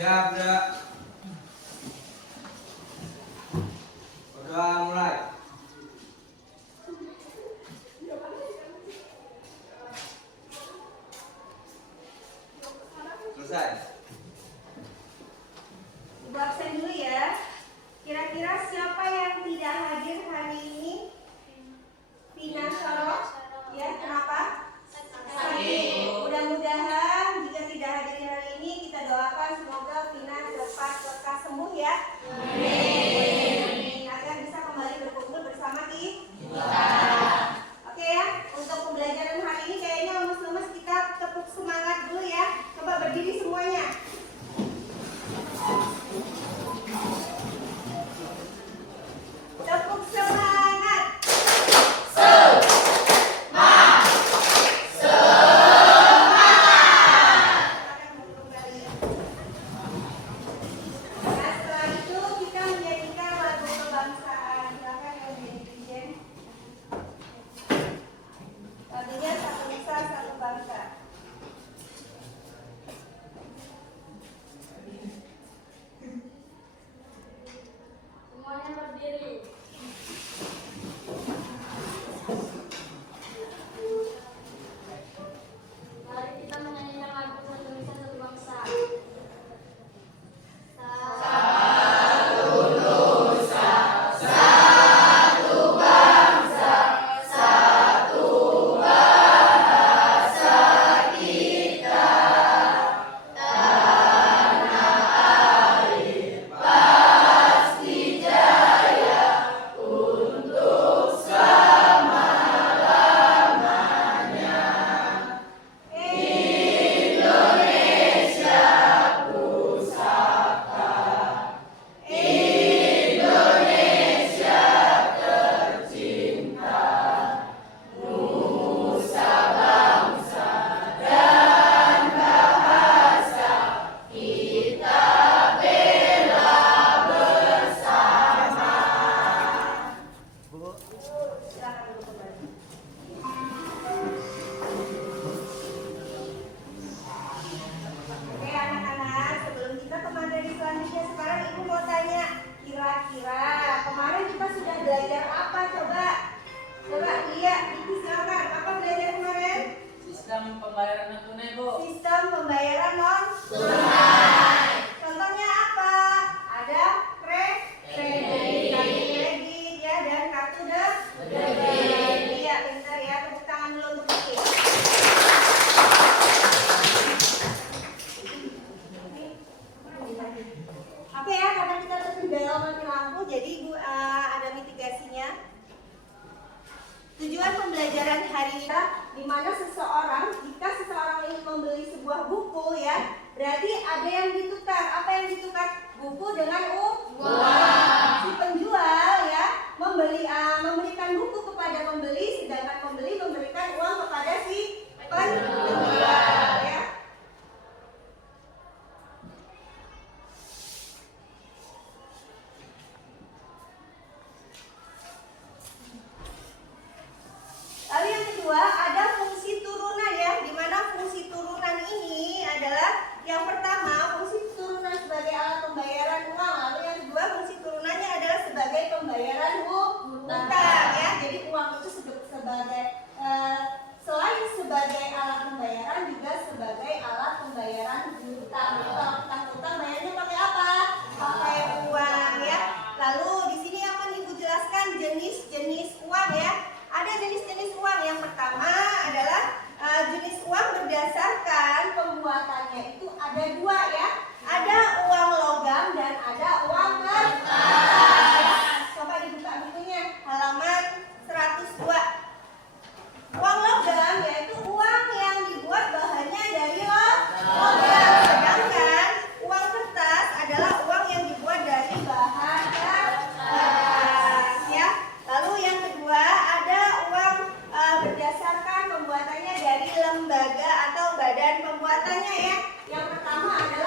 Siap, udah. Berdoa mulai. Selesai. Ibu absen dulu ya. Kira-kira siapa yang tidak hadir hari ini? Vina Sorok. Ya, kenapa? Sakit. Mudah-mudahan jika tidak hadir hari ini kita doakan semoga Vina cepat lekas sembuh ya. Amin. Agar bisa kembali berkumpul bersama kita. Oke ya, untuk pembelajaran hari ini kayaknya lemes-lemes, kita tepuk semangat dulu ya. Coba berdiri semuanya. Tepuk semangat. Nah, setelah itu kita menyanyikan lagu kebangsaan. Silakan yang menjadi dirjen. Lagunya Satu Nusa Satu Bangsa. Semuanya berdiri. Mari kita menyanyikan lagu Satu Nusa Satu Bangsa. Silakan duduk kembali. Oke anak-anak, sebelum kita ke materi selanjutnya, sekarang ibu mau tanya, kira-kira kemarin kita sudah belajar apa? Coba lihat, ini silakan. Apa belajar kemarin? Sistem pembayaran non tunai, Bu. Sistem pembayaran non tunai. Contohnya apa? Ada kredit ya, dan kartu debit. Iya, pintar ya. Tepuk tangan dulu untuk Vicky. Oke ya, karena kita terkendala mati lampu, jadi ada mitigasinya. Tujuan pembelajaran hari ini di mana jika seseorang ingin membeli sebuah buku ya, berarti ada yang ditukar. Apa yang ditukar? Buku dengan uang. Si penjual ya memberikan buku kepada pembeli, sedangkan pembeli memberikan uang kepada si penjual ya. Lalu yang kedua ada fungsi turunan ya, di mana fungsi turunan ini adalah yang pertama fungsi turunan sebagai alat pembayaran uang, lalu yang kedua fungsi turunannya adalah sebagai pembayaran utang ya. Jadi uang itu sebagai selain sebagai alat pembayaran juga sebagai alat pembayaran utang. Jadi kalau utang bayarnya pakai apa? Pakai uang ya. Lalu di sini akan Ibu jelaskan jenis-jenis uang ya. Ada jenis-jenis uang. Yang pertama adalah jenis uang berdasarkan pembuatannya itu ada dua ya. Ada uang logam dan ada uang kertas. Coba dibuka bukunya, halaman 102. Uang logam yaitu uang yang dibuat bahannya dari logam. Sedangkan uang kertas adalah uang yang dibuat dari bahan kertas ya. Lalu yang kedua ada uang berdasarkan pembuatannya dari lembaga atau badan pembuatannya ya. Yang pertama ada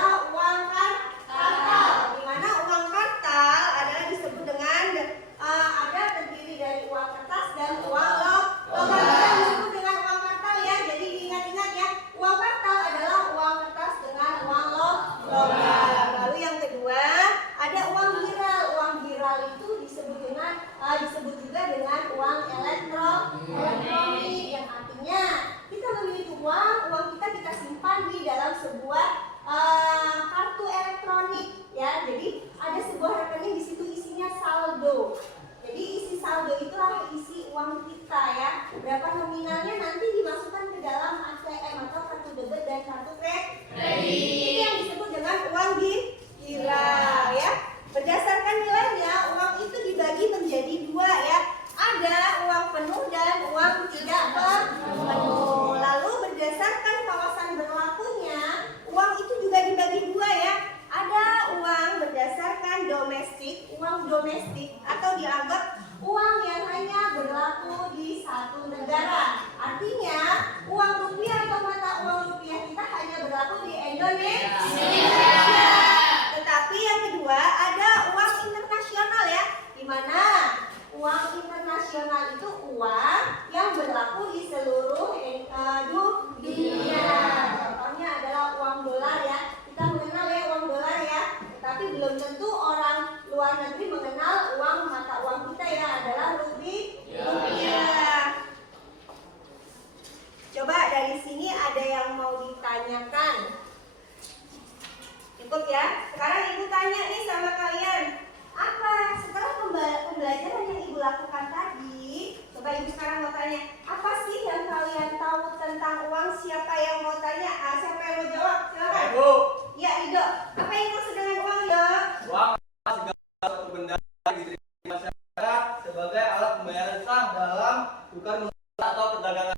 Cukup ya. Sekarang ibu tanya nih sama kalian, apa setelah pembelajaran yang ibu lakukan tadi? Coba ibu sekarang mau tanya, apa sih yang kalian tahu tentang uang? Siapa yang mau tanya? Siapa yang mau jawab? Silakan. Ibu. Ya, Ido. Apa yang dimaksud dengan uang, Ido? Uang adalah segala suatu benda yang diterima masyarakat sebagai alat pembayaran sah dalam tukar menukar atau perdagangan.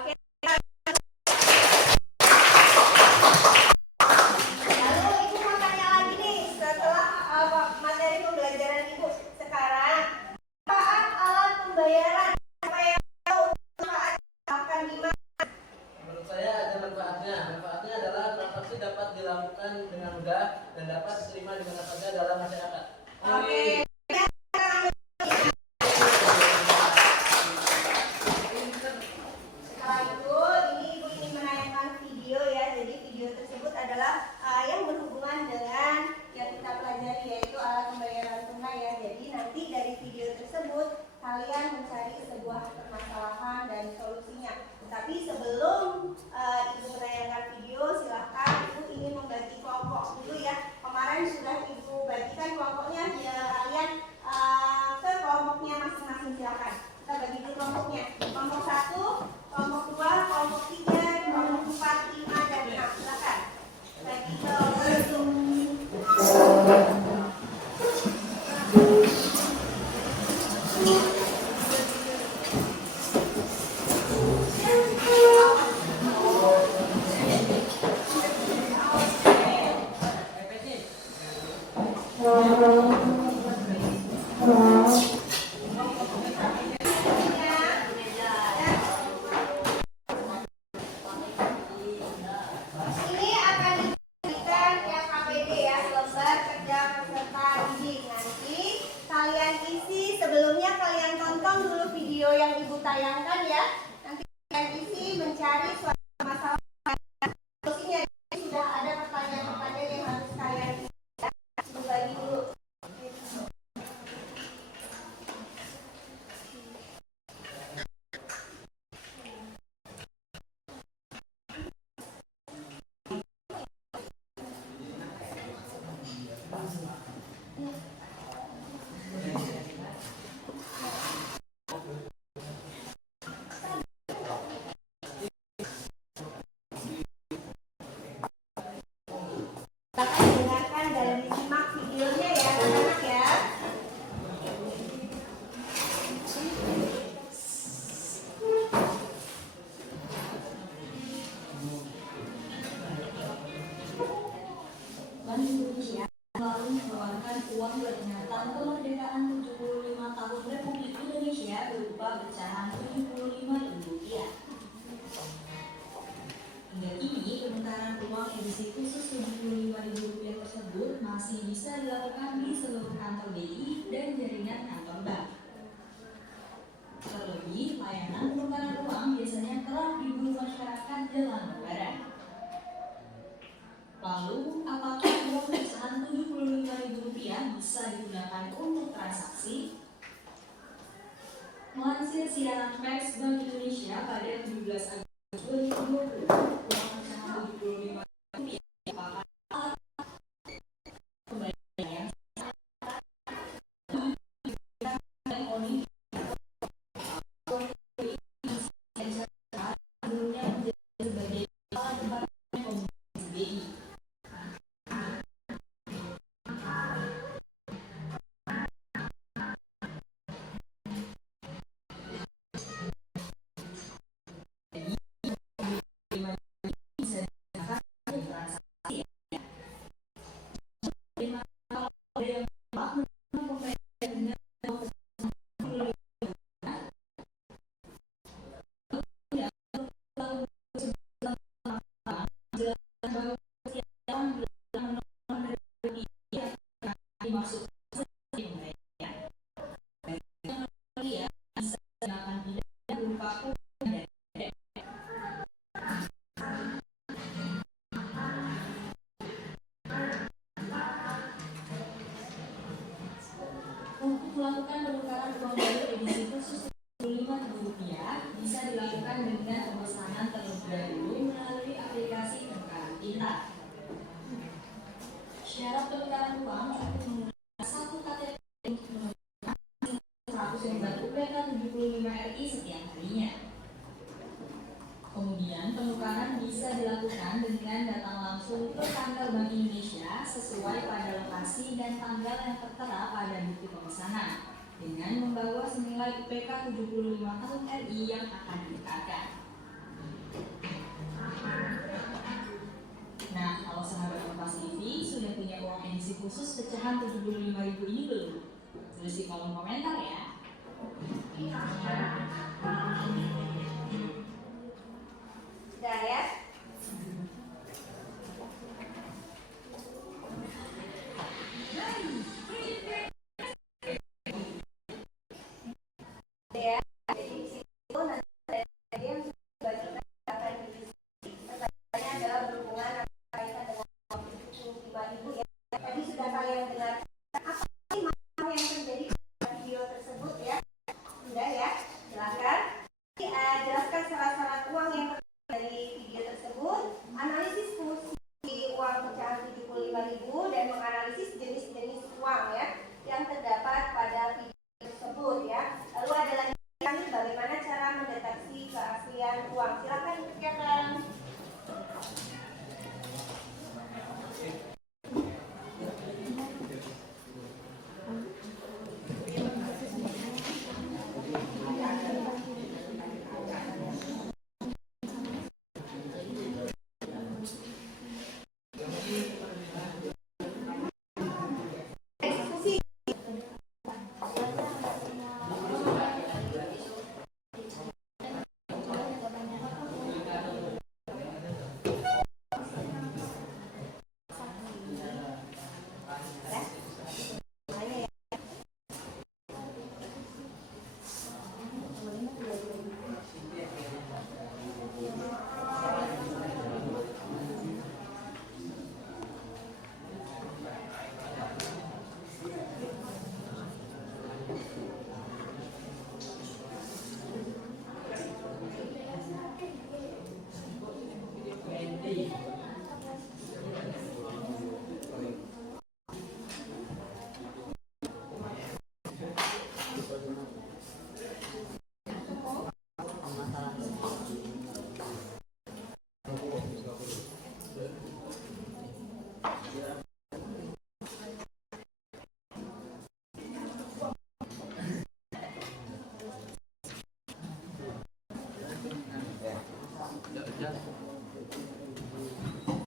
Oke. Lalu ibu mau tanya lagi nih setelah materi pembelajaran ibu. Sekarang manfaat alat pembayaran. Apa yang tahu manfaat akan gimana? Menurut saya ada manfaatnya. Manfaatnya adalah transaksi dapat dilakukan dengan mudah dan dapat diterima di mana saja dalam masyarakat. Oke. Setelah itu, ini ibu ingin menayangkan video ya. Jadi video tersebut adalah yang berhubungan dengan yang kita pelajari, yaitu alat pembayaran tunai ya. Jadi nanti dari video tersebut kalian mencari sebuah permasalahan dan solusinya. Tetapi sebelum ibu menayangkan video, silahkan ibu ingin membagi kelompok dulu ya. Kemarin sudah ibu bagikan kelompoknya, ya kalian ke kelompoknya masing-masing, silahkan. Kita bagi dulu kelompoknya. Kelompok 1, kelompok 2, kelompok 3, kelompok 4, 5, dan 6. Silahkan. Bagi kelompok itu. Ini akan diberikan KPD ya, lembar kerja peserta didik. Nanti kalian isi, sebelumnya kalian tonton dulu video yang ibu tayangkan ya. Nanti kalian isi mencari suatu masalah solusinya. Sudah ada pertanyaan-pertanyaan yang harus kalian isi ya. Ibu bagi dulu. Silakan dengarkan dan disimak videonya ya anak-anak ya. Bank Indonesia selalu mengeluarkan uang peringatan kemerdekaan 75 tahun Republik Indonesia berupa pecahan Rp75.000. Hingga kini penukaran uang edisi khusus Rp75.000 tersebut masih bisa dilakukan di seluruh kantor BI dan jaringan kantor bank. Terlebih, layanan penukaran uang biasanya kerap diburu masyarakat jelang Lebaran. Lalu, apakah uang pecahan Rp75.000 bisa digunakan untuk transaksi? Melansir siaran pers Bank Indonesia pada 17 Agustus 2020, uang pecahan Rp75 merupakan alat pembayaran elektronik sebelumnya menjadi sebagai alat pembayaran komunikasi BI. RI setiap harinya. Kemudian penukaran bisa dilakukan dengan datang langsung ke kantor Bank Indonesia sesuai pada lokasi dan tanggal yang tertera pada bukti pemesanan dengan membawa senilai UPK 75 tahun RI yang akan ditukarkan. Nah, kalau sahabat Kompas TV sudah punya uang edisi khusus pecahan 75.000 ini belum? Tulis di kolom komentar ya. Sudah ya? Ya, jadi di situ nanti ada yang bagikan akan diisi. Pertanyaannya adalah berhubungan kaitan dengan 75.000 ya. Tadi sudah kalian dengar apa sih masalah yang terjadi pada video tersebut ya? Sudah ya? Silakan. Jelaskan syarat-syarat uang yang terkait dari video tersebut, analisis fungsi uang pecahan 75.000 dan menganalisis jenis-jenis uang ya yang terdapat pada video tersebut ya. Lalu ada lagi bagaimana cara mendeteksi keaslian uang. Silakan kerjakan. Eksekusi.